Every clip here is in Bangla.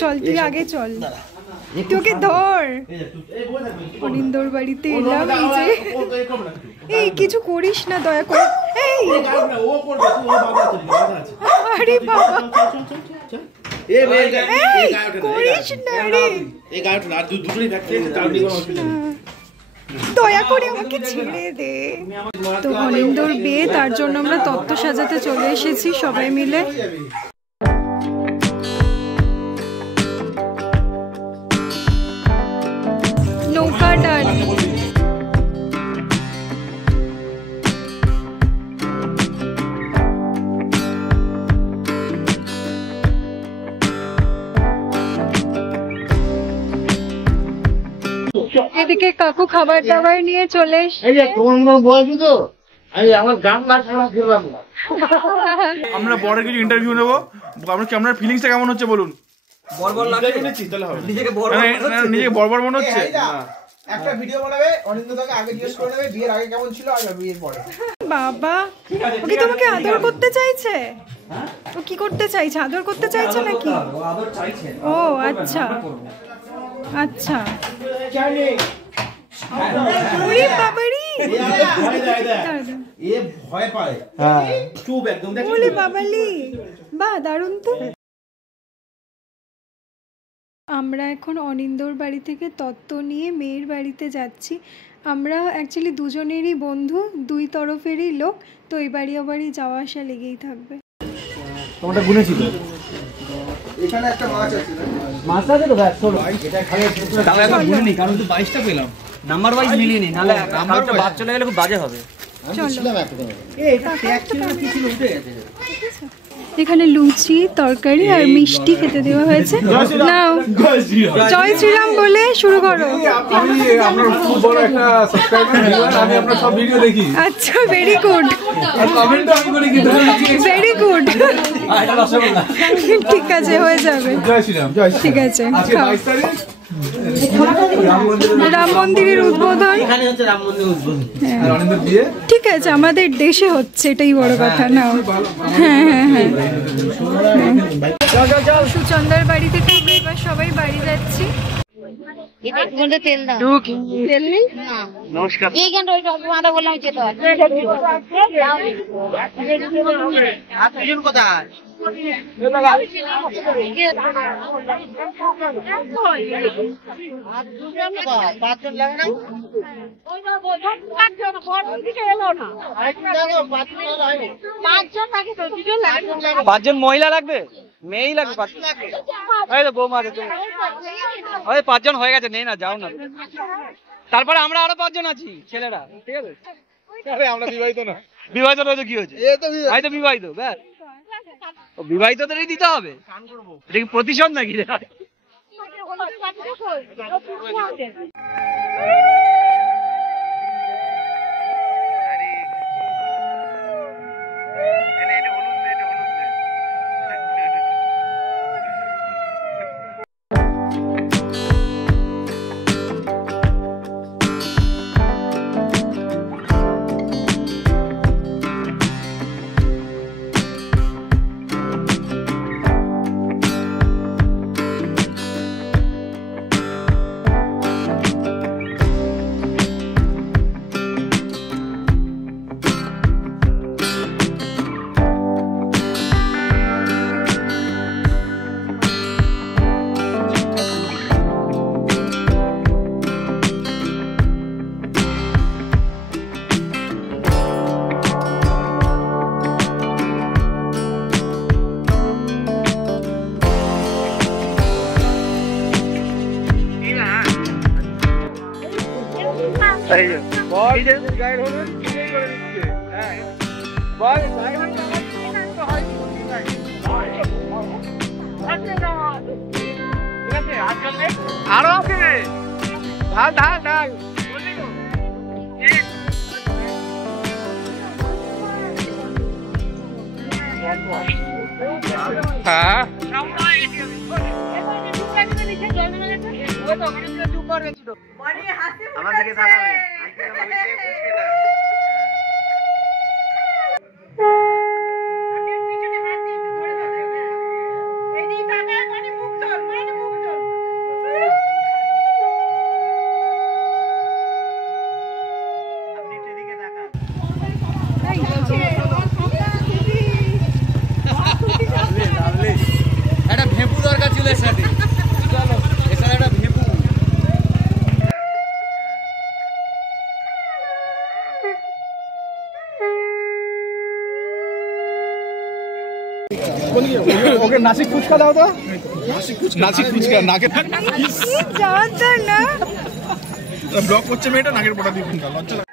চল তুই আগে চল, তোকে ধর। অনিন্দর বাড়িতে এলাম, এই কিছু করিস না দয়া করে। এই আরে বাবা করিস না রে, দয়া করে আমাকে ছেড়ে দে। তো অনিন্দর বিয়ে, তার জন্য আমরা তত্ত্ব সাজাতে চলে এসেছি সবাই মিলে। নৌকা ডাল এদিকে কাকু খাবার দাবার নিয়ে চলে আমরা বড় কিছু ইন্টারভিউ নেবো। আপনার ফিলিংসটা কেমন হচ্ছে বলুন? নিজেকে বর্বর মনে হচ্ছে। একটা ভিডিও বানাবে, অনিন্দদাকে আগে জিজ্ঞেস করে নেবে বিয়ের আগে কেমন ছিল আর বিয়ের পরে। বাবা ওকে তোমাকে আদর করতে চাইছে, ও কি করতে চাইছে? আদর করতে চাইছে নাকি? ও আচ্ছা আচ্ছা। ওরে বাবারি, এ ভয় পায়, চুপ একদম। ওরে বাবালি, বাহ দারুণ তো। আমরা এখন অনিন্দর বাড়ি থেকে তত্ত্ব নিয়ে মেয়ের বাড়িতে যাচ্ছি। আমরা অ্যাকচুয়ালি দুজনেরই বন্ধু, দুই তরফেরই লোক, তো এই বাড়ি ও বাড়ি যাওয়া আসা লেগেই থাকবে। তোমারটা গুনেছিল এখানে একটা মাছ আছে, মাছ আছে তো ব্যাস চলো। এটা খালি তাহলে এখন গুনিনি, কারণ তো 22টা পেলাম, নাম্বার ওয়াইজ মিলিনি, নালে নাম্বারটা বাদ চলে গেলে খুব বাজে হবে। চলো, এটা ট্যাগ ছিল না, কি ছিল, উঠে গেছে। এখানে লুচি তরকারি আর মিষ্টি খেতে দেওয়া হয়েছে। নাও জয় শ্রীরাম বলে শুরু করো। আমি আপনার খুব বড় একটা সাবস্ক্রাইবার, আমি আপনার সব ভিডিও দেখি। আচ্ছা ভেরি গুড, আর কমেন্টও আমি করি কিন্তু। ভেরি গুড, এটা রসগোল্লা। ঠিক আছে হয়ে যাবে। জয় শ্রীরাম, জয় শ্রীরাম। ঠিক আছে আজকে খাও। 22 তারিখ রাম মন্দিরের উদ্বোধন। এখানে হচ্ছে রাম মন্দির উদ্বোধন আর অনিন্দর বিয়ে। ঠিক আছে, আমাদের দেশে হচ্ছে, এটাই বড় কথা। নাও হ্যাঁ হ্যাঁ হ্যাঁ। সুচন্দার বাড়ি থেকে আমরা এবার সবাই বাড়ি যাচ্ছি। নমস্কার। কোথায়? পাঁচজন মহিলা লাগবে, মেয়েই লাগবে। বৌমা ওই 5 জন হয়ে গেছে, নেই না, যাও না। তারপরে আমরা আরো 5 জন আছি ছেলেরা, ঠিক আছে? আমরা বিবাহিত না। বিবাহিত নয় তো কি হয়েছে, আমি তো বিবাহিত। ব্যাস, বিবাহিতদেরই দিতে হবে। এটা কি প্রতিশোধ নাকি? আরো আছে, ঢাল ঢাল ঢাল। হ্যাঁ আমার দিকে তাকাবে। ওকে নাসিক ফুচকা দাও তো। নাসিক ফুচকা নাকের যাওয়ার না ব্লক করছে মেয়েটা, নাকের পটা দিয়ে ফোন লজ্জা লাগে।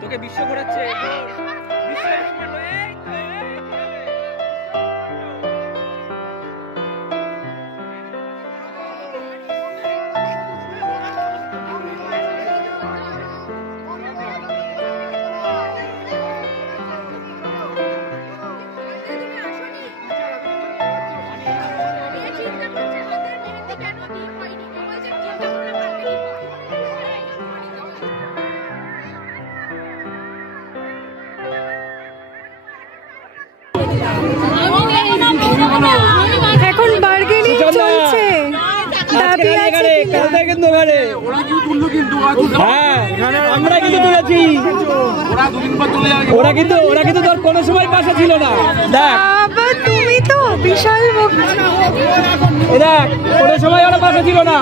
তোকে বিশ্ব ঘোরাচ্ছে। এখন বার্গেনিং চলছে। দাবি আছে কিন্তু আমরা কিন্তু তুলেছি, ওরা কিন্তু তোর কোনো সময় পাশে ছিল না। দেখ আবার তুমি তো বিশাল দেখ কোনো সময় ওরা পাশে ছিল না,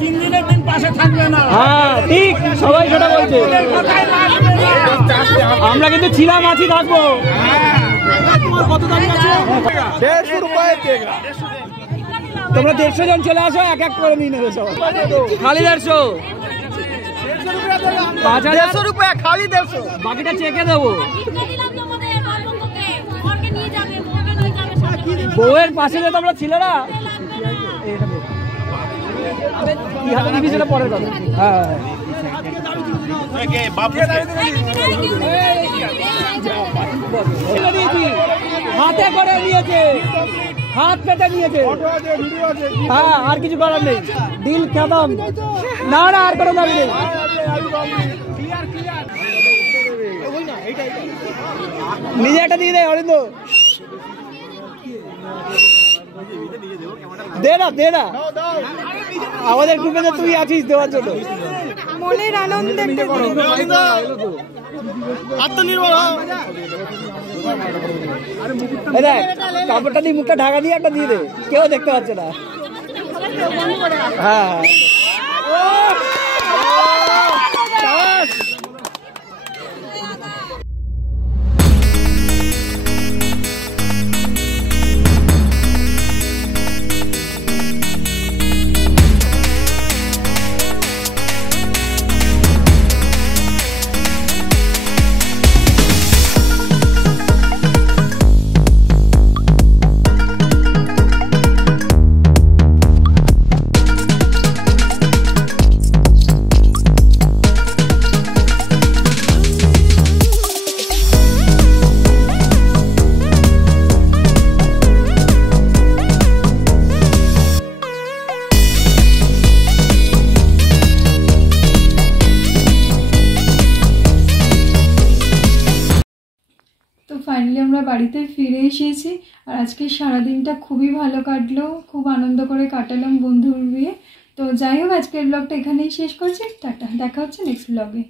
3 দিনের দিন পাশে থাকবে না। হ্যাঁ ঠিক, সবাই সেটা বলছে। আমরা কিন্তু ছিলাম, আছি, থাকবো। তোমরা 150 জন চলে আসো, এক এক করে নিয়ে নেবে সব। খালি 150, 5,000 রুপিয়া খালি 150, বাকিটা চেকে দেবো। বউয়ের পাশে যে তোমরা ছিল না, কি হাতে নিবি সেটা পরের কথা। হ্যাঁ হাতে করে নিয়েছে, হাত পেতে নিয়েছে। হ্যাঁ আর কিছু করার নেই, ডিল খতম। না না আর কোনো দাবি নেই। নিজে একটা দিয়ে দেয় অরিন্দ, দে না আমাদের গ্রুপে তুই আছিস দেওয়ার জন্য। মনের আনন্দে দেখ কাপড়টা দিয়ে মুখটা ঢাকা দিয়ে একটা দিয়ে দে, কেউ দেখতে পাচ্ছে না। হ্যাঁ ফাইনালি আমরা বাড়িতে ফিরে এসেছি। আর আজকে সারাদিনটা খুবই ভালো কাটলো, খুব আনন্দ করে কাটালাম বন্ধুর বিয়ে। তো যাই হোক আজকের ব্লগটা এখানেই শেষ করছি। টাটা, দেখা হচ্ছে নেক্সট ব্লগে।